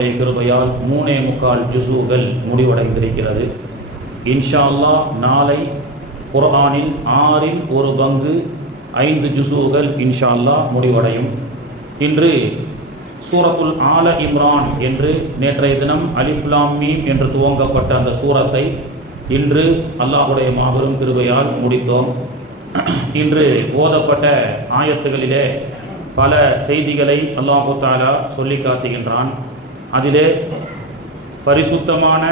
கிருபையால் மூணே முக்கால் ஜுசூகள் முடிவடைந்திருக்கிறது. இன்ஷா அல்லா நாளை குர்ஆனில் ஆறில் ஒரு பங்கு ஐந்து ஜுசூகள் இன்ஷா அல்லா முடிவடையும். இன்று சூரத்துல் ஆல இம்ரான் என்று நேற்றைய தினம் அலிஃப்லாம் மீம் என்று துவங்கப்பட்ட அந்த சூரத்தை இன்று அல்லாஹுடைய மாபெரும் கிருபையால் முடித்தோம். இன்று ஓதப்பட்ட ஆயத்துகளிலே பல செய்திகளை அல்லாஹு தாலா சொல்லி காத்துகின்றான் அதிலே பரிசுத்தமான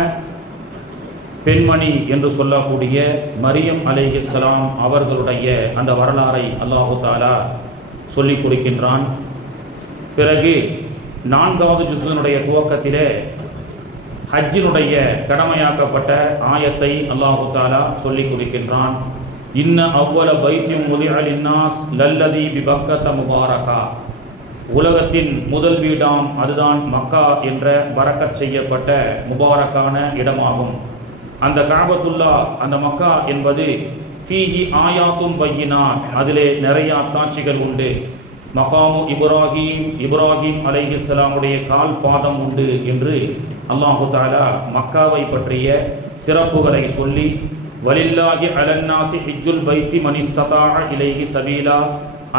பெண்மணி என்று சொல்லக்கூடிய மரியம் அலைஹிஸ்ஸலாம் அவர்களுடைய அந்த வரலாறை அல்லாஹு தாலா சொல்லி கொடுக்கின்றான். பிறகு நான்காவது ஜுசனுடைய துவக்கத்திலே ஹஜ்ஜினுடைய கடமையாக்கப்பட்ட ஆயத்தை அல்லாஹு தாலா சொல்லி கொடுக்கின்றான். இன்ன அவ்வள பைத்தியம் முதியல் இன்னாஸ் லல்லதி பிபக்கத்த முபாரகா. உலகத்தின் முதல் வீடாம் அதுதான் மக்கா என்ற பறக்கச் செய்யப்பட்ட முபாரக்கான இடமாகும். அந்த காபத்துல்லா அந்த மக்கா என்பது ஃபீஹி ஆயாத்தும் பையினா அதிலே நிறைய அத்தாட்சிகள் உண்டு. மகாமு இப்ராஹிம் இப்ராஹிம் அலைஹிஸ்லாமுடைய கால் பாதம் உண்டு என்று அல்லாஹு தாலா மக்காவை பற்றிய சிறப்புகளை சொல்லி வலில்லாஹி அலன்னாசி ஹிஜுல் பைத்தி மனிஸ்ததா இலைஹி சபீலா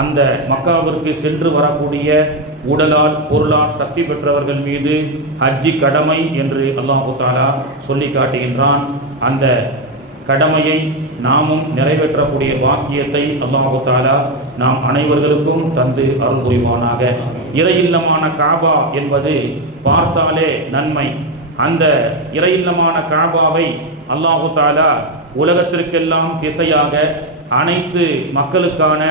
அந்த மக்காவிற்கு சென்று வரக்கூடிய உடலால் பொருளால் சக்தி பெற்றவர்கள் மீது ஹஜ்ஜி கடமை என்று அல்லாஹு தாலா சொல்லி காட்டுகின்றான். அந்த கடமையை நாமும் நிறைவேற்றக்கூடிய வாக்கியத்தை அல்லாஹு தாலா நாம் அனைவர்களுக்கும் தந்து அருள் புரிவானாக. இறையில்லமான காபா என்பது பார்த்தாலே நன்மை. அந்த இறையில்லமான காபாவை அல்லாஹு தாலா உலகத்திற்கெல்லாம் திசையாக அனைத்து மக்களுக்கான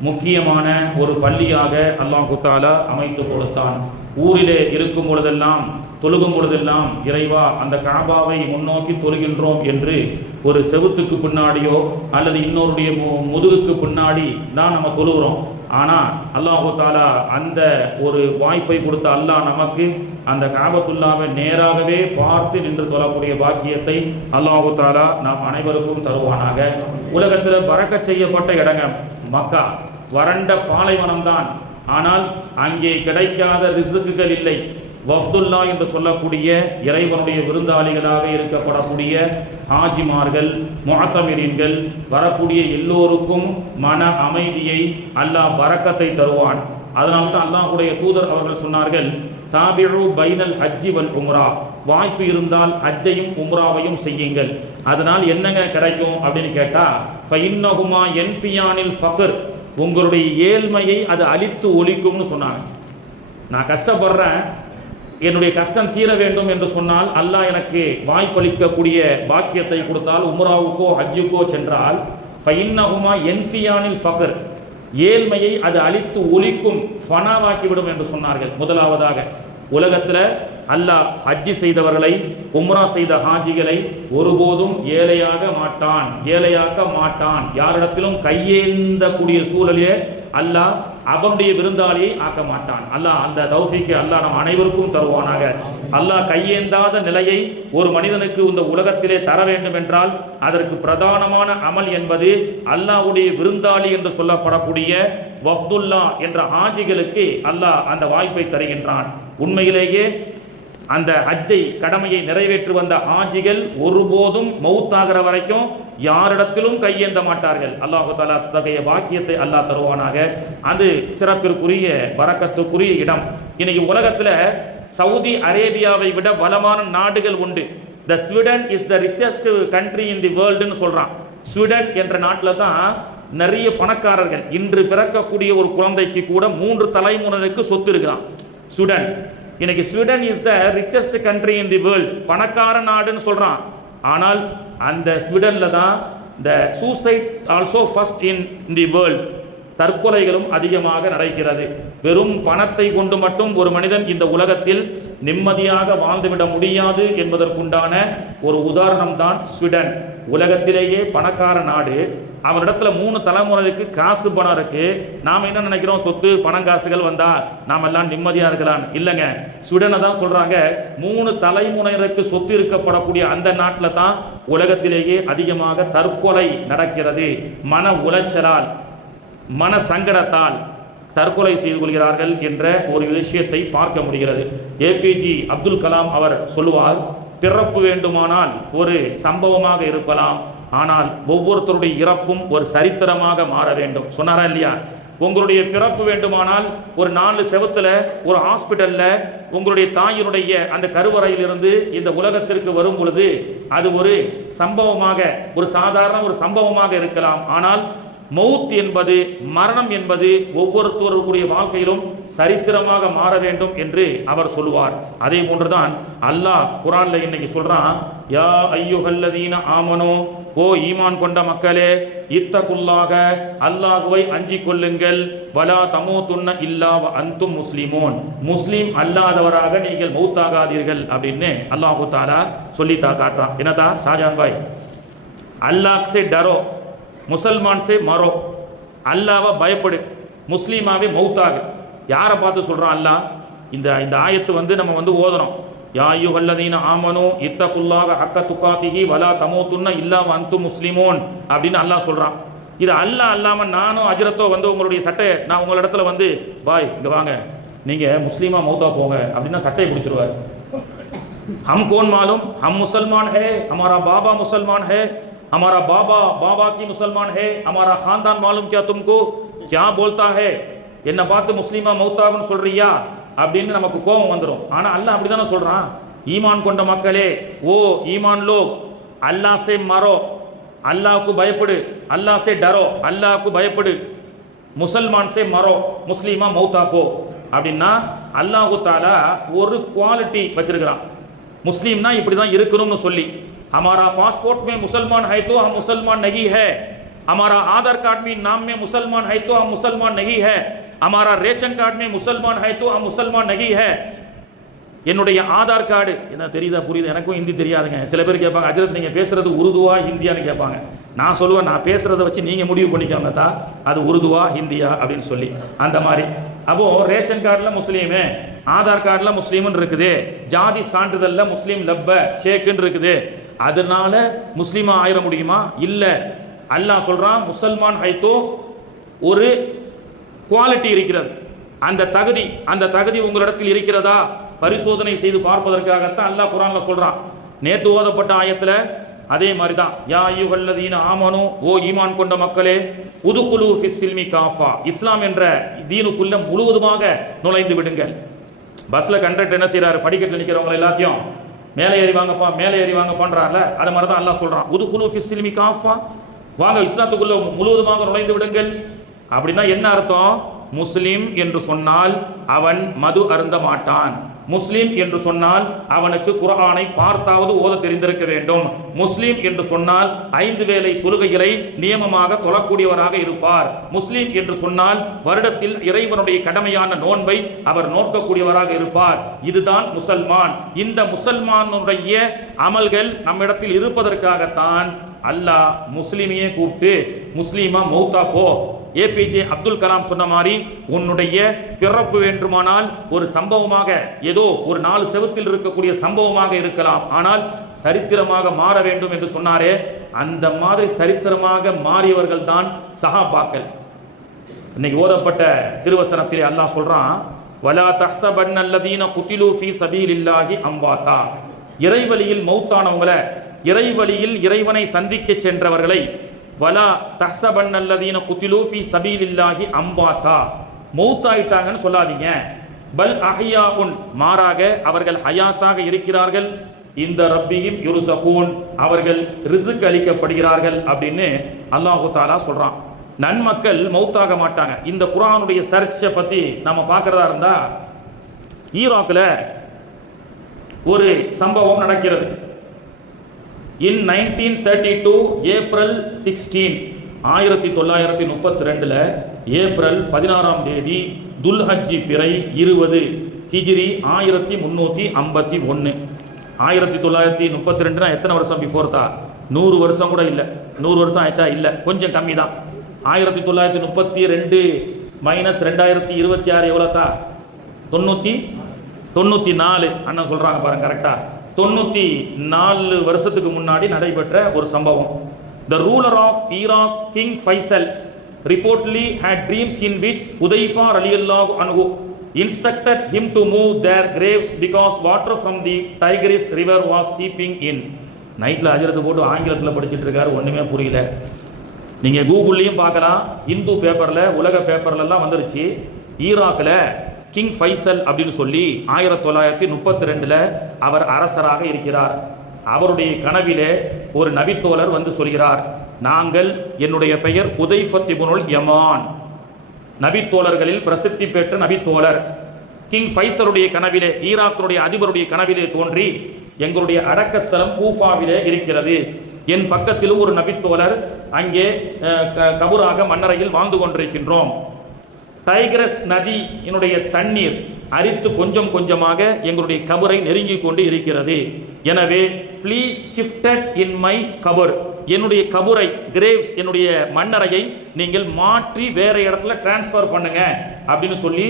முக்கியமான ஒரு பள்ளியாக அல்லாஹுத்தாலா அமைத்து கொடுத்தான். ஊரிலே இருக்கும் பொழுதெல்லாம் தொழுகும் பொழுதெல்லாம் இறைவா அந்த காபாவை முன்னோக்கி தொழுகின்றோம் என்று ஒரு செவுத்துக்கு பின்னாடியோ அல்லது இன்னொருடைய மு- முதுகுக்கு பின்னாடி தான் நம்ம தொழுகிறோம். ஆனால் அல்லாஹு தாலா அந்த ஒரு வாய்ப்பை கொடுத்த அல்லாஹ் நமக்கு அந்த காபத்துல்லாவை நேராகவே பார்த்து நின்று தொழக்கூடிய பாக்கியத்தை அல்லாஹு தாலா நாம் அனைவருக்கும் தருவானாக. உலகத்தில் பறக்க செய்யப்பட்ட இடங்க மக்கா. வறண்ட பாலைவனம் தான் ஆனால் அங்கே கிடைக்காத ரிசுக்குகள் இல்லை. வஃப்துல்லா என்று சொல்லக்கூடிய இறைவனுடைய விருந்தாளிகளாக இருக்கப்படக்கூடிய ஹாஜிமார்கள் முஅத்தமிரீன்கள் வரக்கூடிய எல்லோருக்கும் மன அமைதியை அல்லாஹ் வரக்கத்தை தருவான். அதனால் தான் அல்லாஹுடைய தூதர் அவர்கள் சொன்னார்கள் தாபிழு பைனல் ஹஜ்ஜி வல் உம்ரா. வாய்ப்பு இருந்தால் ஹஜ்ஜையும் உம்ராவையும் செய்யுங்கள். அதனால் என்னங்க கிடைக்கும் அப்படின்னு கேட்டா ஃபைன்னகுமா என்ஃபியானில் ஃபகர். உங்களுடைய ஏழ்மையை அது அழித்து ஒழிக்கும்னு சொன்னாங்க. நான் கஷ்டப்படுறேன் என்னுடைய கஷ்டம் தீர வேண்டும் என்று சொன்னால் அல்லாஹ் எனக்கு வாய்ப்பளிக்கக்கூடிய பாக்கியத்தை கொடுத்தால் உம்ராவுக்கோ ஹஜ்ஜுக்கோ சென்றால் ஃபைன்னஹுமா என்ஃபியானில் ஃபகர் ஏழ்மையை அது அழித்து ஒழிக்கும் ஃபனாவாக்கிவிடும் என்று சொன்னார்கள். முதலாவதாக உலகத்தில் அல்லாஹ் ஹஜ்ஜி செய்தவர்களை உம்ரா செய்த ஹாஜிகளை ஒருபோதும் ஏழையாக மாட்டான். ஏழையாக்க மாட்டான். யாரிடத்திலும் கையேந்தக்கூடிய சூழலிலே அல்லாஹ் அவனுடைய விருந்தாளியை ஆக்க மாட்டான். அல்லாஹ் அந்த தௌஃபிக்கு அல்லாஹ் நம் அனைவருக்கும் தருவானாக. அல்லாஹ் கையேந்தாத நிலையை ஒரு மனிதனுக்கு இந்த உலகத்திலே தர வேண்டும் என்றால் அதற்கு பிரதானமான அமல் என்பது அல்லாஹ்வுடைய விருந்தாளி என்று சொல்லப்படக்கூடிய வஃப்துல்லா என்ற ஆஜிகளுக்கு அல்லாஹ் அந்த வாய்ப்பை தருகின்றான். உண்மையிலேயே அந்த ஹஜ்ஜை கடமையை நிறைவேற்றி வந்த ஆஜிகள் ஒருபோதும் மவுத்தாகிற வரைக்கும் யாரிடத்திலும் கையேந்த மாட்டார்கள். அல்லாஹு தாலா தகைய வாக்கியத்தை அல்லாஹ் தருவானாக. அது சிறப்பிற்குரிய வரக்கத்துக்குரிய இடம். இன்னைக்கு உலகத்தில் சவுதி அரேபியாவை விட வளமான நாடுகள் உண்டு. The Sweden is the richest country in the வேர்ல்டுன்னு சொல்கிறான் ஸ்வீடன் என்ற நாட்டில் தான் நிறைய பணக்காரர்கள். இன்று பிறக்கக்கூடிய ஒரு குழந்தைக்கு கூட மூன்று தலைமுறைக்கு சொத்து இருக்கிறான் ஸ்வீடன் இன்னைக்கு Sweden is the richest country in the world பணக்கார நாடுன்னு சொல்கிறான் ஆனால் அந்த ஸ்வீடனில் தான் the suicide also first in the world தற்கொலைகளும் அதிகமாக நடக்கிறது வெறும் பணத்தை கொண்டு மட்டும் ஒரு மனிதன் இந்த உலகத்தில் நிம்மதியாக வாழ்ந்துவிட முடியாது என்பதற்குண்டான ஒரு உதாரணம் தான் ஸ்வீடன். உலகத்திலேயே பணக்கார நாடு. அவனிடத்துல மூணு தலைமுறைக்கு காசு பணம் இருக்கு. நாம் என்ன நினைக்கிறோம்? சொத்து பணம் காசுகள் வந்தா நாம் எல்லாம் நிம்மதியா இருக்கலாம். இல்லைங்க. சுடனை தான் சொல்றாங்க. மூணு தலைமுறைக்கு சொத்து இருக்கப்படக்கூடிய அந்த நாட்டில் தான் உலகத்திலேயே அதிகமாக தற்கொலை நடக்கிறது. மன உளைச்சலால். மன சங்கடத்தால் தற்கொலை செய்து கொள்கிறார்கள் என்ற ஒரு விஷயத்தை பார்க்க முடிகிறது. ஏபிஜி அப்துல் கலாம் அவர் சொல்லுவார் பிறப்பு வேண்டுமானால் ஒரு சம்பவமாக இருக்கலாம் ஆனால் ஒவ்வொருத்தருடைய இறப்பும் ஒரு சரித்திரமாக மாற வேண்டும். சொன்னாரா இல்லையா? உங்களுடைய பிறப்பு வேண்டுமானால் ஒரு நாலு செவத்துல ஒரு ஹாஸ்பிட்டல்ல உங்களுடைய தாயினுடைய அந்த கருவறையிலிருந்து இந்த உலகத்திற்கு வரும் பொழுது அது ஒரு சம்பவமாக ஒரு சாதாரண ஒரு சம்பவமாக இருக்கலாம். ஆனால் மௌத் என்பது மரணம் என்பது ஒவ்வொருத்தருடைய வாழ்க்கையிலும் சரித்திரமாக மாற வேண்டும் என்று அவர் சொல்லுவார். அதே போன்றுதான் அல்லாஹ் குரான்ல இன்னைக்கு சொல்றான் யா ஐயோகல்லதீன ஆமனோ ஓ ஈமான் கொண்ட மக்களே இத்தகுல்லாக அல்லாஹுவை அஞ்சிக் கொள்ளுங்கள் வலா தமோ துண்ண இல்லா அந்தும் முஸ்லிமோன். முஸ்லீம் அல்லாதவராக நீங்கள் மௌத்தாகாதீர்கள் அப்படின்னு அல்லாஹு தாலா தா காட்டுறான். என்னதா ஷாஜான் பாய். அல்லாஹ் டரோ. முசல்மான்ஸே மரோ அல்லாவை பயப்படு. முஸ்லீமாவே மௌத்தாகு. யாரை பார்த்து சொல்கிறான் அல்லா இந்த இந்த ஆயத்து வந்து நம்ம வந்து ஓதுறோம் யாயு வல்லதீன ஆமனோ இத்தகுல்லாவ அக்க துக்காத்திகி வலா தமோத்துன்னா இல்லாம அந்து முஸ்லிமோன் அப்படின்னு அல்லாஹ் சொல்கிறான் இது அல்லா அல்லாமல் நானும் அஜிரத்தோ வந்து உங்களுடைய சட்டை நான் உங்கள் இடத்துல வந்து பாய் இங்கே வாங்க. நீங்கள் முஸ்லீமாக மௌத்தா போங்க. அப்படின்னா சட்டையை பிடிச்சிருவார். ஹம் கோன் மாலும் ஹம் முசல்மான் ஹே ஹமாரா பாபா முசல்மான் ஹே हमारा बाबा बाबा की मुसलमान है हमारा खानदान मालूम क्या तुमको क्या बोलता है என்னை பார்த்து முஸ்லீமா மௌத்தாகுன்னு சொல்றியா அப்படின்னு நமக்கு கோபம் வந்துடும் ஆனால் அல்லாஹ் அப்படி தானே சொல்கிறான் ஈமான் கொண்ட மக்களே ஓ ஈமான் லோ அல்லாஹ் சே மரோ அல்லாஹ்க்கு பயப்படு அல்லாஹ் சே டரோ அல்லாஹ்க்கு பயப்படு முசல்மான் சே மரோ முஸ்லீமா மௌத்தா போ அப்படின்னா அல்லாஹு தாலா ஒரு குவாலிட்டி வச்சிருக்கிறான் मुस्लिम ना இப்படி தான் இருக்கணும்னு சொல்லி हमारा पासपोर्ट में मुसलमान है तो हम मुसलमान नहीं है हमारा आधार कार्ड में नाम में मुसलमान है तो हम मुसलमान नहीं है हमारा रेशन कार्ड में मुसलमान है तो हम मुसलमान नहीं है என்னுடைய ஆதார் கார்டு என்ன தெரியுதா புரியுது எனக்கும் ஹிந்தி தெரியாதுங்க சில பேர் கேட்பாங்க அஜரத் நீங்கள் பேசுறது உருதுவா ஹிந்தியான்னு கேட்பாங்க நான் சொல்லுவேன் நான் பேசுறத வச்சு நீங்கள் முடிவு பண்ணிக்கோங்க தா அது உருதுவா ஹிந்தியா அப்படின்னு சொல்லி அந்த மாதிரி அப்போ ரேஷன் கார்டில் முஸ்லீமு ஆதார் கார்டில் முஸ்லீம்னு இருக்குது. ஜாதி சான்றிதழில் முஸ்லீம் லப்ப ஷேக்குன்னு இருக்குது. அதனால முஸ்லீமாக ஆயிட முடியுமா? இல்லை. அல்லாஹ் சொல்கிறான் முசல்மான் ஹைத்தோ ஒரு குவாலிட்டி இருக்கிறது. அந்த தகுதி அந்த தகுதி உங்களிடத்தில் இருக்கிறதா? பரிசோதனை செய்து பார்ப்பதற்காகத்தான் அல்லாஹ் குரான்ல சொல்கிறான் நேற்று ஓதப்பட்ட ஆயத்தில் அதே மாதிரி தான் யா ஐயுகல்லதீன ஆமனு ஓ ஈமான் கொண்ட மக்களே உதுகுலு ஃபிஸ் சில்மி காஃபா. இஸ்லாம் என்ற தீனுக்குள்ள முழுவதுமாக நுழைந்து விடுங்கள். பஸ்ல கண்டக்டர் என்ன செய்றாரு? படிக்கட்டில் நிற்கிறவங்க எல்லாத்தையும் மேலே ஏறி வாங்கப்பா மேலே ஏறி வாங்கப்பான்றார்ல அது மாதிரி தான் எல்லாம் சொல்றான். உது குழு சில்மி காஃபா. வாங்க இஸ்லாத்துக்குள்ள முழுவதுமாக நுழைந்து விடுங்கள். அப்படின்னா என்ன அர்த்தம்? முஸ்லீம் என்று சொன்னால் அவன் மது அருந்த மாட்டான். முஸ்லீம் என்று சொன்னால் அவனுக்கு குரானை பார்த்தாவது ஓத தெரிந்திருக்க வேண்டும். முஸ்லீம் என்று சொன்னால் ஐந்து வேளை தொழுகைகளை நியமமாக தொழக்கூடியவராக இருப்பார். முஸ்லீம் என்று சொன்னால் வருடத்தில் இறைவனுடைய கடமையான நோன்பை அவர் நோக்கக்கூடியவராக இருப்பார். இதுதான் முசல்மான். இந்த முசல்மானுடைய அமல்கள் நம்மிடத்தில் இருப்பதற்காகத்தான் அல்லாஹ் முஸ்லீமையே கூப்பிட்டு முஸ்லீமா மௌத்தா போ. ஏபிஜே அப்துல் கலாம் சொன்ன மாதிரி உன்னுடைய பிறப்பு வேண்டுமானால் ஒரு சம்பவமாக ஏதோ ஒரு நாலு செவத்தில் இருக்கக்கூடிய சம்பவமாக இருக்கலாம். ஆனால் சரித்திரமாக மாற வேண்டும் என்று சொன்னாரே அந்த மாதிரி சரித்திரமாக மாறியவர்கள் தான் சஹாபாக்கள். இன்னைக்கு ஓதப்பட்ட திருவசனத்திலே அல்லாஹ் சொல்றான் வலா தஹ்சபன் அல்லதீன குத்திலு ஃபீ சபீலில்லாஹி அம்வாத்தா. இறைவழியில் மௌத்தானவங்களை இறைவழியில் இறைவனை சந்திக்க சென்றவர்களை வலா தஹ்சபன் அல்லதீன குத்திலு ஃபீ சபீலில்லாஹி அம்பாத்தா மௌத்தாயிட்டாங்கன்னு சொல்லாதீங்க. பல் அஹ்யாஉன் மாறாக அவர்கள் ஹயாத்தாக இருக்கிறார்கள். இந்த ரப்பியும் யுருசகூன் அவர்கள் ரிசுக்கு அளிக்கப்படுகிறார்கள் அப்படின்னு அல்லாஹு தாலா சொல்கிறான் நன்மக்கள் மௌத்தாக மாட்டாங்க. இந்த குரானுடைய சர்ச்சை பற்றி நம்ம பார்க்குறதா இருந்தால் ஈராக்கில் ஒரு சம்பவம் நடக்கிறது. In nineteen thirty two April sixteen ஆயிரத்தி தொள்ளாயிரத்தி முப்பத்தி ரெண்டில் ஏப்ரல் பதினாறாம் தேதி துல்ஹஜ்ஜி பிறை இருபது ஹிஜ்ரி ஆயிரத்தி முந்நூற்றி ஐம்பத்தி ஒன்று ஆயிரத்தி தொள்ளாயிரத்தி முப்பத்தி ரெண்டுனா எத்தனை வருஷம் பிஃபோர் தான் நூறு வருஷம் கூட இல்லை. நூறு வருஷம் ஆயிடுச்சா இல்லை. கொஞ்சம் கம்மி தான் ஆயிரத்தி தொள்ளாயிரத்தி முப்பத்தி ரெண்டு மைனஸ் ரெண்டாயிரத்தி இருபத்தி ஆறு எவ்வளோ தான் தொண்ணூற்றி தொண்ணூற்றி நாலு அண்ணன் சொல்கிறாங்க பாருங்க கரெக்டாக தொண்ணூற்றி நாலு வருஷத்துக்கு முன்னாடி நடைபெற்ற ஒரு சம்பவம். The ruler of Iraq King Faisal reportedly had dreams in which உதய்ஃபா radiallahu anhu instructed him to move their graves because water from the Tigris river was seeping in நைட்டில் அஜரத்து போட்டு ஆங்கிலத்தில் படிச்சுட்டு இருக்காரு ஒன்றுமே புரியல. நீங்கள் கூகுள்லேயும் பார்க்கலாம். இந்து பேப்பரில் உலக பேப்பர்லலாம் வந்துருச்சு. ஈராக்கில் கிங் ஃபைசல் அப்படின்னு சொல்லி ஆயிரத்தி தொள்ளாயிரத்தி முப்பத்தி ரெண்டில் அவர் அரசராக இருக்கிறார். அவருடைய கனவிலே ஒரு நபித்தோழர் வந்து சொல்கிறார் நாங்கள் என்னுடைய பெயர் உதைஃபத்திபுனுல் யமான். நபித்தோழர்களில் பிரசித்தி பெற்ற நபித்தோழர். கிங் ஃபைசருடைய கனவிலே ஈராக்கினுடைய அதிபருடைய கனவிலே தோன்றி எங்களுடைய அடக்கஸ்தலம் கூஃபாவிலே இருக்கிறது. என் பக்கத்திலும் ஒரு நபித்தோழர் அங்கே க- கபூராக மன்னரையில் வாழ்ந்து கொண்டிருக்கின்றோம். டைகரஸ் நதி என்னுடைய தண்ணீர் அரித்து கொஞ்சம் கொஞ்சமாக எங்களுடைய கபரை நெருங்கி கொண்டு இருக்கிறது. எனவே ப்ளீஸ் ஷிஃப்டட் இன் மை கபர் என்னுடைய கபுரை கிரேவ்ஸ் என்னுடைய மண்ணறையை நீங்கள் மாற்றி வேற இடத்துல டிரான்ஸ்ஃபர் பண்ணுங்க அப்படின்னு சொல்லி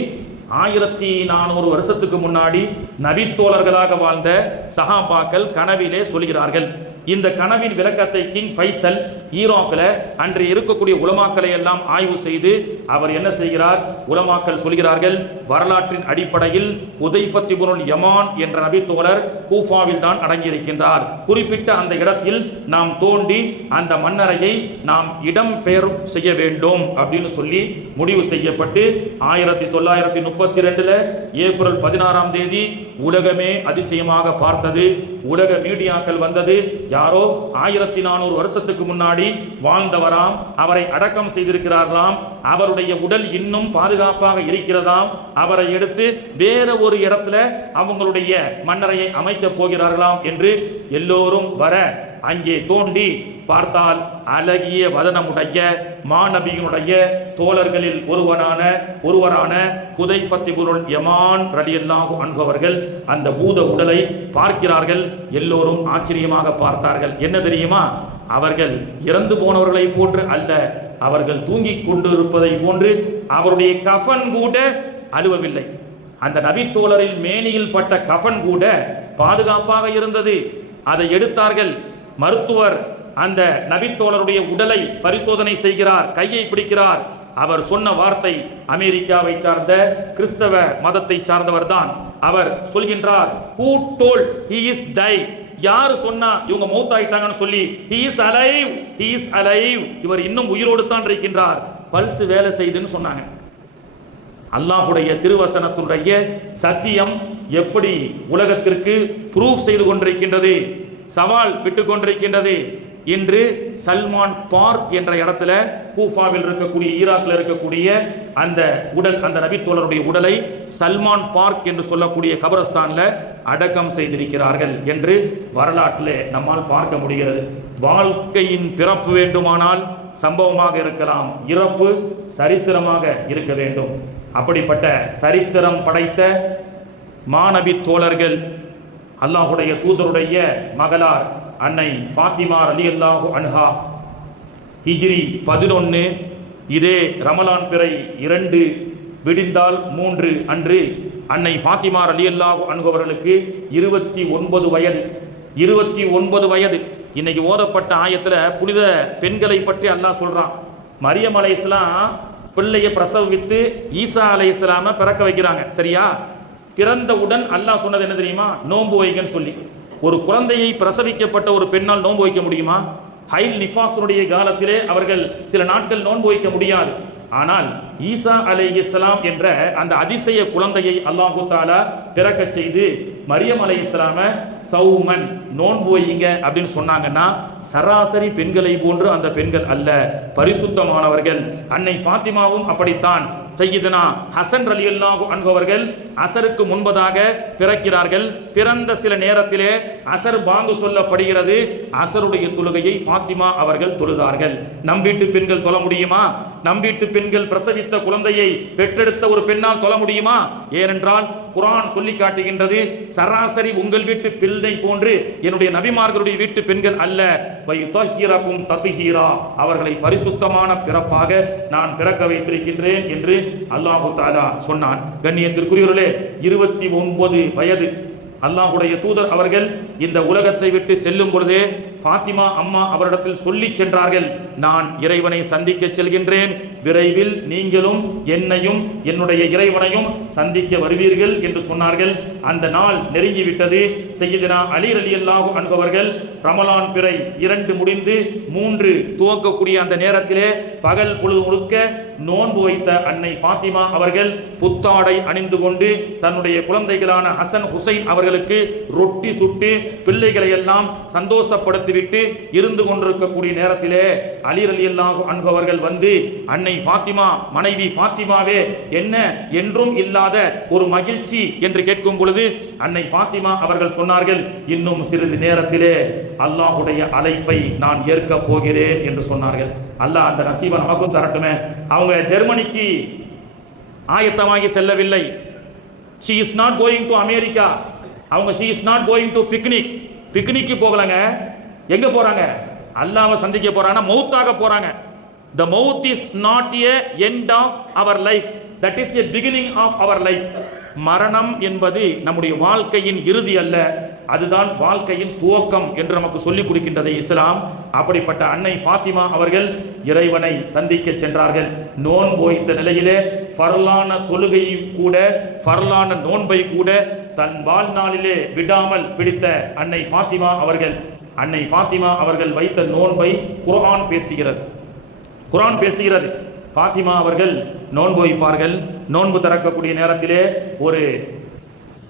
ஆயிரத்தி நானூறு வருஷத்துக்கு முன்னாடி நபித்தோழர்களாக வாழ்ந்த சஹாபாக்கள் கனவிலே சொல்கிறார்கள். இந்த கனவின் விளக்கத்தை கிங் ஃபைசல் ஈராக்கில் அன்று இருக்கக்கூடிய உலமாக்களை எல்லாம் ஆய்வு செய்து அவர் என்ன செய்கிறார்? உலமாக்கள் சொல்கிறார்கள் வரலாற்றின் அடிப்படையில் உதைஃபத்திபுனுல் யமான் என்ற நபித்தோழர் கூஃபாவில் தான் அடங்கியிருக்கின்றார். குறிப்பிட்ட அந்த இடத்தில் நாம் தோண்டி அந்த மன்னரையை நாம் இடம் பெயர் செய்ய வேண்டும் அப்படின்னு சொல்லி முடிவு செய்யப்பட்டு ஆயிரத்தி தொள்ளாயிரத்தி முப்பத்தி ரெண்டுல ஏப்ரல் பதினாறாம் தேதி உலகமே அதிசயமாக பார்த்தது. உலக மீடியாக்கள் வந்தது. யாரோ ஆயிரத்தி நானூறு வருஷத்துக்கு முன்னாடி வாழ்ந்தவராம் அவரை அடக்கம் செய்திருக்கிறார்களாம். அவருடைய உடல் இன்னும் பாதுகாப்பாக இருக்கிறதாம். அவரை எடுத்து வேற ஒரு இடத்துல அவங்களுடைய மன்னரையை அமைக்கப் போகிறார்களாம் என்று எல்லோரும் வர அங்கே தோண்டி பார்த்தால் அழகிய வதனமுடைய மாநபியினுடைய தோழர்களில் ஒருவனான ஒருவரான குதை குதைஃபத்திபுருள் யமான் ரலியல்லாஹு அன்பவர்கள் அந்த பூத உடலை பார்க்கிறார்கள். எல்லோரும் ஆச்சரியமாக பார்த்தார்கள். என்ன தெரியுமா? அவர்கள் இறந்து போனவர்களை போன்று அல்ல. அவர்கள் தூங்கிக் கொண்டிருப்பதை போன்று அவருடைய கஃன் கூட அழுவவில்லை. அந்த நபித்தோழரில் மேனியில் பட்ட கஃன் கூட பாதுகாப்பாக இருந்தது. அதை எடுத்தார்கள். மருத்துவர் அந்த நபித்தோழருடைய உடலை பரிசோதனை செய்கிறார் கையை பிடிக்கிறார். அவர் சொன்ன வார்த்தை அமெரிக்காவை சார்ந்த கிறிஸ்தவ மதத்தை சார்ந்தவர் தான் அவர் சொல்கின்றார் who told he is die யார் சொன்னா இவங்க மௌத்தாயிட்டாங்கன்னு சொல்லி he is alive he is alive இவர் இன்னும் உயிரோடு தான் இருக்கின்றார். பல்ஸ் வேலை செய்துன்னு சொன்னாங்க. அல்லாஹுடைய திருவசனத்துடைய சத்தியம் எப்படி உலகத்திற்கு ப்ரூஃப் செய்து கொண்டிருக்கின்றது சவால் விட்டு கொண்டிருக்கின்றது இன்று சல்மான் பார்க் என்ற இடத்துல கூஃபாவில் இருக்கக்கூடிய ஈராக்கில் இருக்கக்கூடிய அந்த உடல் அந்த நபித்தோழருடைய உடலை சல்மான் பார்க் என்று சொல்லக்கூடிய கபரஸ்தானில் அடக்கம் செய்திருக்கிறார்கள் என்று வரலாற்றில் நம்மால் பார்க்க முடிகிறது. வாழ்க்கையின் பிறப்பு வேண்டுமானால் சம்பவமாக இருக்கலாம். இறப்பு சரித்திரமாக இருக்க வேண்டும். அப்படிப்பட்ட சரித்திரம் படைத்த மாநபி தோழர்கள் அல்லாஹுடைய தூதருடைய மகளார் அன்னை ஃபாத்திமா அலி அல்லாஹு அன்ஹா ஹிஜ்ரி பதினொன்று இதே ரமலான் பிறை இரண்டு விடிந்தால் மூன்று அன்று அன்னை ஃபாத்திமா அலி அல்லாஹு அன்ஹவர்களுக்கு இருபத்தி ஒன்பது வயது. இருபத்தி ஒன்பது வயது. இன்னைக்கு ஓதப்பட்ட ஆயத்தில் புனித பெண்களை பற்றி அல்லாஹ் சொல்கிறான் மரியம் அலை பிள்ளையை பிரசவித்து ஈசா அலை இஸ்லாமை பிறக்க வைக்கிறாங்க. சரியா? பிறந்தவுடன் அல்லாஹ் சொன்னது என்ன தெரியுமா? நோன்பு வைங்கன்னு சொல்லி. ஒரு குழந்தையை பிரசவிக்கப்பட்ட ஒரு பெண்ணால் நோன்பு வைக்க முடியுமா? ஹைல் நிஃபாசுடைய காலத்திலே அவர்கள் சில நாட்கள் நோன்பு வைக்க முடியாது. ஆனால் ஈசா அலை இஸ்லாம் என்ற அந்த அதிசய குழந்தையை அல்லாஹு தாலா பிறக்கச் செய்து மரியம் அலை இஸ்லாம சௌமன் நோன்பு வையுங்க அப்படின்னு சொன்னாங்கன்னா சராசரி பெண்களை போன்று அந்த பெண்கள் அல்ல. பரிசுத்தமானவர்கள். அன்னை ஃபாத்திமாவும் அப்படித்தான். சையீதுனா ஹசன் ரலி அல்லாஹு அன்பவர்கள் அசருக்கு முன்பதாக பிறக்கிறார்கள். பிறந்த சில நேரத்திலே அசர் பாங்கு சொல்லப்படுகிறது. அசருடைய தொழுகையை ஃபாத்திமா அவர்கள் தொழுதார்கள். நம் வீட்டு பெண்கள் தொழ முடியுமா? நம் வீட்டு பெண்கள் பிரசவித்த குழந்தையை பெற்றெடுத்த ஒரு பெண்ணால் தொழ முடியுமா? ஏனென்றால் குரான் சொல்லி காட்டுகின்றது சராசரி உங்கள் வீட்டு பிள்ளை போன்று என்னுடைய நபிமார்களுடைய வீட்டு பெண்கள் அல்ல. வையுத்தஹீரக்கும் தத்துஹீரா அவர்களை பரிசுத்தமான பிறப்பாக நான் பிறக்க வைத்திருக்கின்றேன் என்று அல்லாஹு தாலா சொன்னான். கண்ணியத்திற்குரியவர்களே இருபத்தி ஒன்பது வயது அல்லாஹுடைய தூதர் அவர்கள் இந்த உலகத்தை விட்டு செல்லும் பொழுதே பாத்திமா அம்மா அவரிடத்தில் சொல்லி சென்றார்கள். நான் இறைவனை சந்திக்க செல்கின்றேன். விரைவில் நீங்களும் என்னையும் என்னுடைய இறைவனையும் சந்திக்க வருவீர்கள் என்று சொன்னார்கள். அந்த நாள் நெருங்கிவிட்டது. செய்யதினா அலி அலி அல்லாஹு அன்பவர்கள் ரமலான் பிறை இரண்டு முடிந்து மூன்று துவக்கக்கூடிய அந்த நேரத்திலே பகல் பொழுது முழுக்க நோன்பு வைத்த அன்னை ஃபாத்திமா அவர்கள் புத்தாடை அணிந்து கொண்டு தன்னுடைய குழந்தைகளான ஹசன் ஹுசைன் அவர்களுக்கு ரொட்டி சுட்டு பிள்ளைகளை எல்லாம் விட்டு இருந்து கொண்டிருக்கக்கூடிய நேரத்திலே அலிர் அலி அல்லாஹு அன்பவர்கள் வந்து அன்னை ஃபாத்திமா மனைவி ஃபாத்திமாவே என்ன என்றும் இல்லாத ஒரு மகிழ்ச்சி என்று கேட்கும் பொழுது அன்னை ஃபாத்திமா அவர்கள் சொன்னார்கள் இன்னும் சிறிது நேரத்திலே அல்லாஹுடைய அழைப்பை நான் ஏற்க போகிறேன் என்று சொன்னார்கள். அல்லாஹ் அந்த நசீபை நமக்கும் தரட்டுமே. அவங்க ஜெர்மனிக்கு ஆயத்தமாகி செல்லவில்லை. She is not going to America அவங்க she is not going to picnic picnic போகலங்க. எங்க போறாங்க? அல்லாவை சந்திக்க போறாங்க மௌத்தாக போறாங்க. The mouth is not a end of our life that is a beginning of our life மரணம் என்பது நம்முடைய வாழ்க்கையின் இறுதி அல்ல. அதுதான் வாழ்க்கையின் துவக்கம் என்று நமக்கு சொல்லிக் கொடுக்கின்றது இஸ்லாம். அப்படிப்பட்ட அன்னை ஃபாத்திமா அவர்கள் இறைவனை சந்திக்க சென்றார்கள். நோன்பு வைத்த நிலையிலே ஃபர்லான தொழுகையை கூட ஃபர்லான நோன்பை கூட தன் வாழ்நாளிலே விடாமல் பிடித்த அன்னை ஃபாத்திமா அவர்கள் அன்னை ஃபாத்திமா அவர்கள் வைத்த நோன்பை குரான் பேசுகிறது. குரான் பேசுகிறது. ஃபாத்திமா அவர்கள் நோன்பு வைப்பார்கள். நோன்பு திறக்கக்கூடிய நேரத்திலே ஒரு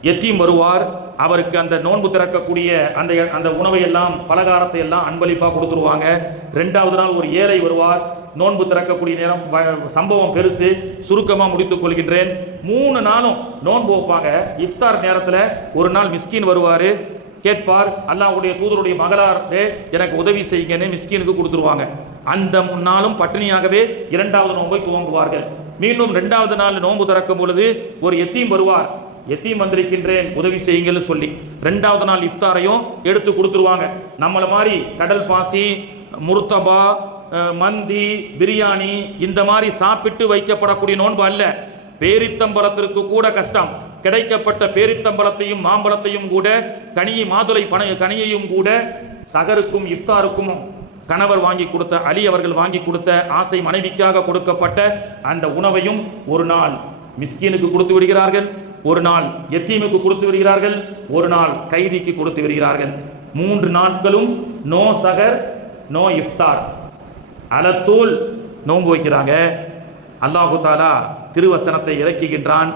எத்தியும் வருவார். அவருக்கு அந்த நோன்பு திறக்கக்கூடிய அந்த அந்த உணவை எல்லாம் பலகாரத்தை எல்லாம் அன்பளிப்பாக கொடுத்துருவாங்க. ரெண்டாவது நாள் ஒரு ஏழை வருவார். நோன்பு திறக்கக்கூடிய நேரம் வ- சம்பவம் பெருசு. சுருக்கமாக முடித்துக் கொள்கின்றேன். மூணு நாளும் நோன்பு வைப்பாங்க. இஃப்தார் நேரத்தில் ஒரு நாள் மிஸ்கின் வருவார். கேட்பார் அல்லாஹ்வுடைய தூதருடைய மகளாரே எனக்கு உதவி செய்யுங்கன்னு மிஸ்கீனுக்கு கொடுத்துருவாங்க. அந்த முன்னாலும் பட்டினியாகவே இரண்டாவது நோன்பை துவங்குவார்கள். மீண்டும் ரெண்டாவது நாள் நோன்பு திறக்கும் பொழுது ஒரு எத்தீம் வருவார். எத்தீம் வந்திருக்கின்றேன் உதவி செய்யுங்கன்னு சொல்லி. ரெண்டாவது நாள் இஃப்தாரையும் எடுத்து கொடுத்துருவாங்க. நம்மளை மாதிரி கடல் பாசி முர்த்தபா மந்தி பிரியாணி இந்த மாதிரி சாப்பிட்டு வைக்கப்படக்கூடிய நோன்பு அல்ல. பேரித்தம்பலத்திற்கு கூட கஷ்டம். கிடைக்கப்பட்ட பேரித்தம்பளத்தையும் மாம்பழத்தையும் கூட கனியை மாதுளை பனை கனியையும் கூட சகருக்கும் இஃப்தாருக்கும் கணவர் வாங்கி கொடுத்த அலி அவர்கள் வாங்கி கொடுத்த ஆசை மனைவிக்காக கொடுக்கப்பட்ட அந்த உணவையும் ஒரு நாள் மிஸ்கீனுக்கு கொடுத்து விடுகிறார்கள் ஒரு நாள் எத்தீமுக்கு கொடுத்து விடுகிறார்கள் ஒரு நாள் கைதிக்கு கொடுத்து விடுகிறார்கள். மூன்று நாட்களும் நோ சகர் நோ இஃப்தார். அலத்தூள் நோன்பு வைக்கிறாங்க. அல்லாஹு தாலா திருவசனத்தை இறக்குகின்றான்.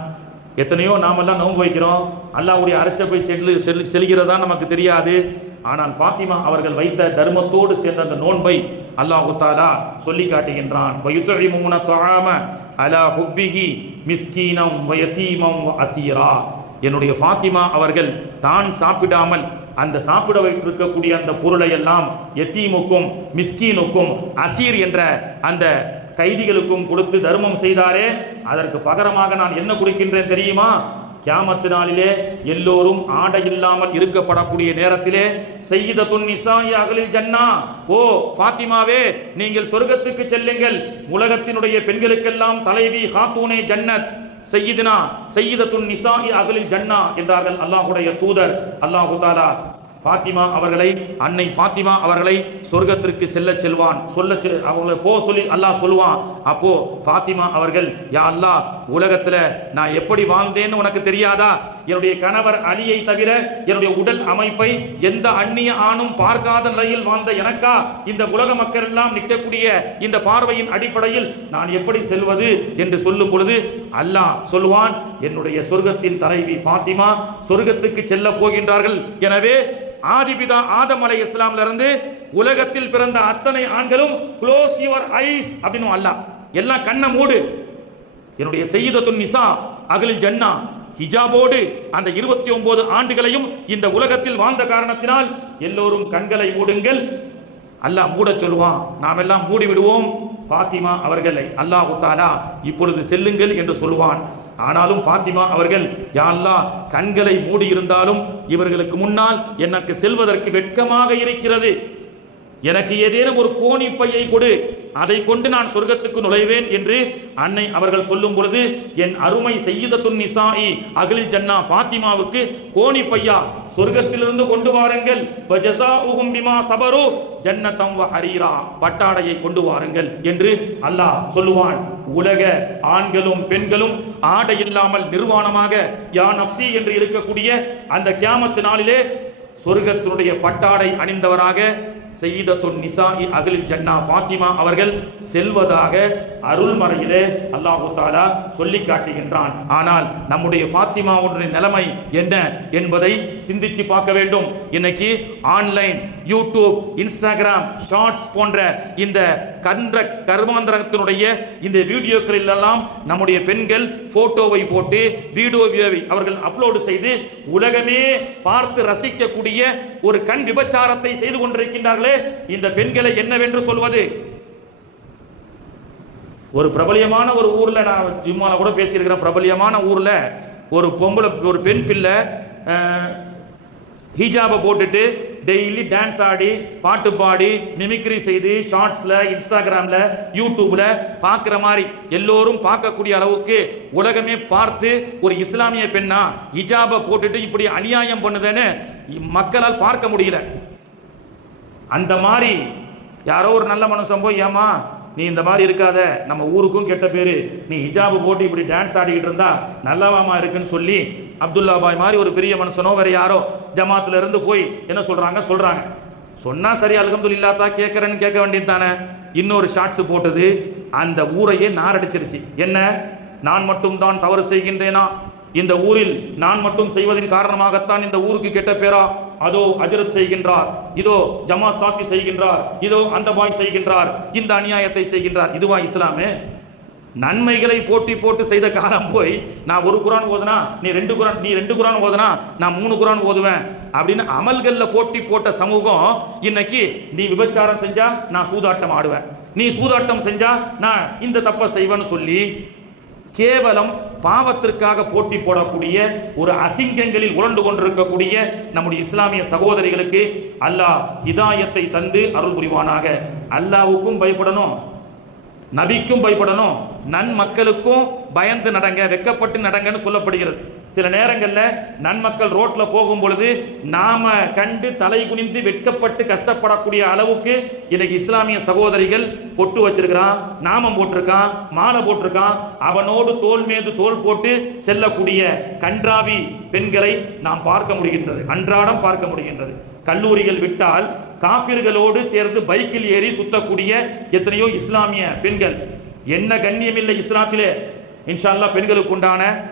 எத்தனையோ நாமெல்லாம் நோன்பு வைக்கிறோம். அல்லாவுடைய அரசை போய் செல்லு செல் செல்கிறதா நமக்கு தெரியாது. ஆனால் ஃபாத்திமா அவர்கள் வைத்த தர்மத்தோடு சேர்ந்த அந்த நோன்பை அல்லாஹு தாலா சொல்லி காட்டுகின்றான். தொழாம அலா ஹுப்பிஹி மிஸ்கீனம் வயத்தீமம் அசீரா என்னுடைய ஃபாத்திமா அவர்கள் தான் சாப்பிடாமல் அந்த சாப்பிட வைத்திருக்கக்கூடிய அந்த பொருளை எல்லாம் எத்தீமுக்கும் மிஸ்கீனுக்கும் அசீர் என்ற அந்த கைதிகளுக்கும் கொடுத்து தர்மம் செய்தாரே அதற்கு பகரமாக நான் என்ன கொடுக்கின்றேன் தெரியுமா? கியாமத்து நாளிலே எல்லோரும் ஆடை இல்லாமல் இருக்கப்படக்கூடிய நேரத்திலே செய்த நிசாயி அகலில் ஜன்னா. ஓ ஃபாத்திமாவே நீங்கள் சொர்க்கத்துக்கு செல்லுங்கள். உலகத்தினுடைய பெண்களுக்கெல்லாம் தலைவி ஹாத்தூனே ஜன்னத். செய்யிதுனா செய்யிதத்துன் நிசாயி அகலில் ஜன்னா என்றார்கள் அல்லாஹுடைய தூதர். அல்லாஹு தாலா ஃபாத்திமா அவர்களை அன்னை ஃபாத்திமா அவர்களை சொர்க்கத்திற்கு செல்ல செல்வான். சொல்ல செ- போ சொல்லி அல்லாஹ் சொல்லுவான். அப்போ ஃபாத்திமா அவர்கள் யா அல்லாஹ் உலகத்தில் நான் எப்படி வாழ்ந்தேன்னு உனக்கு தெரியாதா? என்னுடைய கணவர் அலியை தவிர என்னுடைய உடல் அமைப்பை எந்த அந்நிய ஆணும் பார்க்காத நிலையில் வாழ்ந்த எனக்கா? இந்த உலக மக்கள் எல்லாம் நிற்கக்கூடிய இந்த பார்வையின் அடிப்படையில் நான் எப்படி செல்வது என்று சொல்லும் பொழுது அல்லாஹ் சொல்லுவான் என்னுடைய சொர்க்கத்தின் தலைவி ஃபாத்திமா சொர்க்கத்துக்கு செல்ல போகின்றார்கள். எனவே ஆதிபிதா ஆதம் அலை இஸ்லாம்ல இருந்து உலகத்தில் பிறந்த அத்தனை ஆண்களும் க்ளோஸ் யுவர் ஐஸ் அப்படின்னு அல்லாஹ். எல்லாம் கண்ணை மூடு. என்னுடைய செய்யுதத்துன் நிசா அகலில் ஜன்னா ஹிஜாபோடு அந்த இருபத்தி ஒன்பது ஆண்டுகளையும் இந்த உலகத்தில் வாழ்ந்த காரணத்தினால் எல்லோரும் கண்களை மூடுங்கள். அல்லாஹ் மூடச் சொல்லுவான். நாம் எல்லாம் மூடி விடுவோம் ஃபாத்திமா அவர்களை அல்லாஹ் தாலா இப்பொழுது செல்லுங்கள் என்று சொல்லுவான். ஆனாலும் ஃபாத்திமா அவர்கள் யாழ்லா கண்களை மூடி இருந்தாலும் இவர்களுக்கு முன்னால் எனக்கு செல்வதற்கு வெட்கமாக இருக்கிறது. எனக்கு ஏதேனும் ஒரு கோணி பையை கொடு. அதை கொண்டு நான் சொர்க்கத்துக்கு நுழைவேன் என்று அன்னை அவர்கள் சொல்லும் பொழுது என் அருமை செய்யுதத்துன் நிசாயி அகலில் ஜன்னா ஃபாத்திமாவுக்கு கோணி பையா சொர்க்கத்திலிருந்து கொண்டு வாருங்கள். வஜஸாஉஹும் பிமா சபரு ஜன்னதம் வ ஹரீரா பட்டாடையை கொண்டு வாருங்கள் என்று அல்லாஹ் சொல்லுவான். உலக ஆண்களும் பெண்களும் ஆடை இல்லாமல் நிர்வாணமாக யா நஃப்சி என்று இருக்கக்கூடிய அந்த கியாமத்து நாளிலே சொர்க்கத்தினுடைய பட்டாடை அணிந்தவராக செய்தத்துன் நிசாஇ அகலில் ஜன்னா ஃபாத்திமா அவர்கள் செல்வதாக அருள்மறையிலே அல்லாஹு தாலா சொல்லி காட்டுகின்றான். ஆனால் நம்முடைய ஃபாத்திமாவுடைய நிலைமை என்ன என்பதை சிந்திச்சு பார்க்க வேண்டும். இன்னைக்கு ஆன்லைன் யூடியூப் இன்ஸ்டாகிராம் ஷார்ட்ஸ் போன்ற இந்த கன்ற கர்மாந்திரத்தினுடைய இந்த வீடியோக்களில் எல்லாம் நம்முடைய பெண்கள் போட்டோவை போட்டு வீடியோவை அவர்கள் அப்லோடு செய்து உலகமே பார்த்து ரசிக்கக்கூடிய ஒரு கண் விபச்சாரத்தை செய்து கொண்டிருக்கின்றார்களே. இந்த பெண்களை என்னவென்று சொல்வது? ஒரு பிரபலியமான ஒரு ஊர்ல நான் ஜிம்மால கூட பேசியிருக்கிறேன். பிரபலியமான ஊர்ல ஒரு பொம்பளை ஒரு பெண் பிள்ளை ஹிஜாபை போட்டுட்டு டெய்லி டான்ஸ் ஆடி பாட்டு பாடி மிமிக்ரி செய்து ஷார்ட்ஸில் இன்ஸ்டாகிராமில் யூடியூப்பில் பார்க்குற மாதிரி எல்லோரும் பார்க்கக்கூடிய அளவுக்கு உலகமே பார்த்து ஒரு இஸ்லாமிய பெண்ணா ஹிஜாபை போட்டுட்டு இப்படி அநியாயம் பண்ணுதுன்னு மக்களால் பார்க்க முடியல. அந்த மாதிரி யாரோ ஒரு நல்ல மனுஷன் போய் ஏமா நீ இந்த மாதிரி இருக்காத. நம்ம ஊருக்கும் கெட்ட பேர். நீ ஹிஜாபு போட்டு இப்படி டான்ஸ் ஆடிக்கிட்டு இருந்தா நல்லவாமா இருக்குன்னு சொல்லி அப்துல்லா பாய் மாதிரி ஒரு பெரிய மனுஷனோ வேற யாரோ ஜமாத்துல இருந்து போய் என்ன சொல்றாங்க? சொல்றாங்க. சொன்னா சரி அலகம்துல் இல்லாதா கேட்கறேன்னு கேட்க வேண்டியது தானே. இன்னொரு ஷார்ட்ஸ் போட்டது. அந்த ஊரையே நாரடிச்சிருச்சு. என்ன? நான் மட்டும் தான் தவறு செய்கின்றேனா? இந்த ஊரில் நான் மட்டும் செய்வதின் காரணமாகத்தான் இந்த ஊருக்கு கெட்ட பேரா? அதோ அஜரத் செய்கின்றார். இதோ ஜமாத் சாத்தி செய்கின்றார். இதோ அந்த பாய் செய்கின்றார். இந்த அநியாயத்தை செய்கின்றார். இதுவா இஸ்லாமே? நன்மைகளை போட்டி போட்டு செய்த காலம் போய் நான் ஒரு குரான் ஓதுனா நீ ரெண்டு குரான் நீ ரெண்டு குரான் ஓதுனா நான் மூணு குரான் ஓதுவேன். அப்படின்னு அமல்களில் போட்டி போட்ட சமூகம் இன்னைக்கு நீ விபச்சாரம் செஞ்சா நான் சூதாட்டம் ஆடுவேன். நீ சூதாட்டம் செஞ்சா நான் இந்த தப்பை செய்வேன்னு சொல்லி கேவலம் பாவத்திற்காக போட்டி போடக்கூடிய ஒரு அசிங்கங்களில் உழண்டு கொண்டிருக்கக்கூடிய நம்முடைய இஸ்லாமிய சகோதரிகளுக்கு அல்லாஹ் ஹிதாயத்தை தந்து அருள் புரிவானாக. அல்லாவுக்கும் பயப்படணும் நபிக்கும் பயப்படணும். நன்மக்களுக்கும் பயந்து நடங்க வெக்கப்பட்டு நடங்கன்னு சொல்லப்படுகிறது. சில நேரங்களில் நன்மக்கள் ரோட்டில் போகும் பொழுது நாம் கண்டு தலை குனிந்து வெட்கப்பட்டு கஷ்டப்படக்கூடிய அளவுக்கு இன்னைக்கு இஸ்லாமிய சகோதரிகள் பொட்டு வச்சிருக்கிறான் நாமம் போட்டிருக்கான் மாலை போட்டிருக்கான் அவனோடு தோல் மீது தோல் போட்டு செல்லக்கூடிய கன்றாவி பெண்களை நாம் பார்க்க முடிகின்றது அன்றாடம் பார்க்க முடிகின்றது. கல்லூரிகள் விட்டால் காஃபிர்களோடு சேர்ந்து பைக்கில் ஏறி சுத்தக்கூடிய எத்தனையோ இஸ்லாமிய பெண்கள் என்ன கண்ணியமில்லை இஸ்லாத்திலே? இன்ஷா அல்லா பெண்களுக்கு உண்டான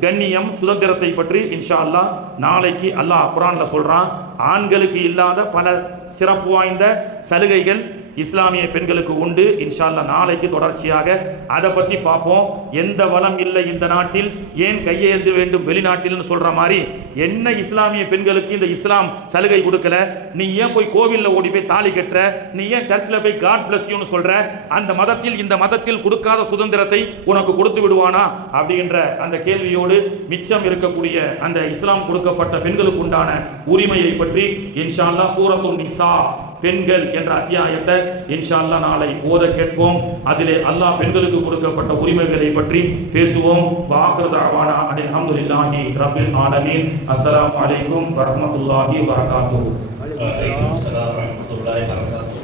கண்ணியம் சுதந்திரத்தை பற்றி இன்ஷா அல்லாஹ் நாளைக்கு அல்லாஹ் குரான்ல சொல்றான். ஆண்களுக்கு இல்லாத பல சிறப்பு வாய்ந்த சலுகைகள் இஸ்லாமிய பெண்களுக்கு உண்டு. இன்ஷா நாளைக்கு தொடர்ச்சியாக அதை பற்றி பார்ப்போம். எந்த வளம் இல்லை இந்த நாட்டில் ஏன் கையேந்து வேண்டும் வெளிநாட்டில்னு சொல்கிற மாதிரி என்ன இஸ்லாமிய பெண்களுக்கு இந்த இஸ்லாம் சலுகை கொடுக்கல? நீ ஏன் போய் கோவில்ல ஓடி போய் தாலி கட்டுற? நீ ஏன் சர்ச்சில் போய் காட் பிளஸ் யூன்னு சொல்கிற அந்த மதத்தில் இந்த மதத்தில் கொடுக்காத சுதந்திரத்தை உனக்கு கொடுத்து விடுவானா? அப்படின்ற அந்த கேள்வியோடு மிச்சம் இருக்கக்கூடிய அந்த இஸ்லாம் கொடுக்கப்பட்ட பெண்களுக்கு உண்டான உரிமையை பற்றி இன்ஷா அல்லாஹ் நிசா பெண்கள் என்ற அத்தியாயத்தை இன்ஷா அல்லாஹ் நாளை ஓத கேட்போம் அதிலே அல்லாஹ் பெண்களுக்கு கொடுக்கப்பட்ட உரிமைகளை பற்றி பேசுவோம் வாக்குறதாவானா அனில் அல்ஹம்துலில்லாஹி ரப்பில் ஆலமீன் அஸ்ஸலாமு அலைக்கும் வரஹ்மத்துல்லாஹி வபரகாத்துஹு وعليكم السلام ورحمة الله وبركاته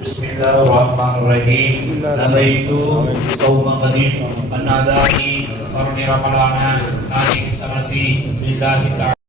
بسم الله الرحمن الرحيم نبيت صوم غد من أداء قرن رمضان هذه السنة لله تعالى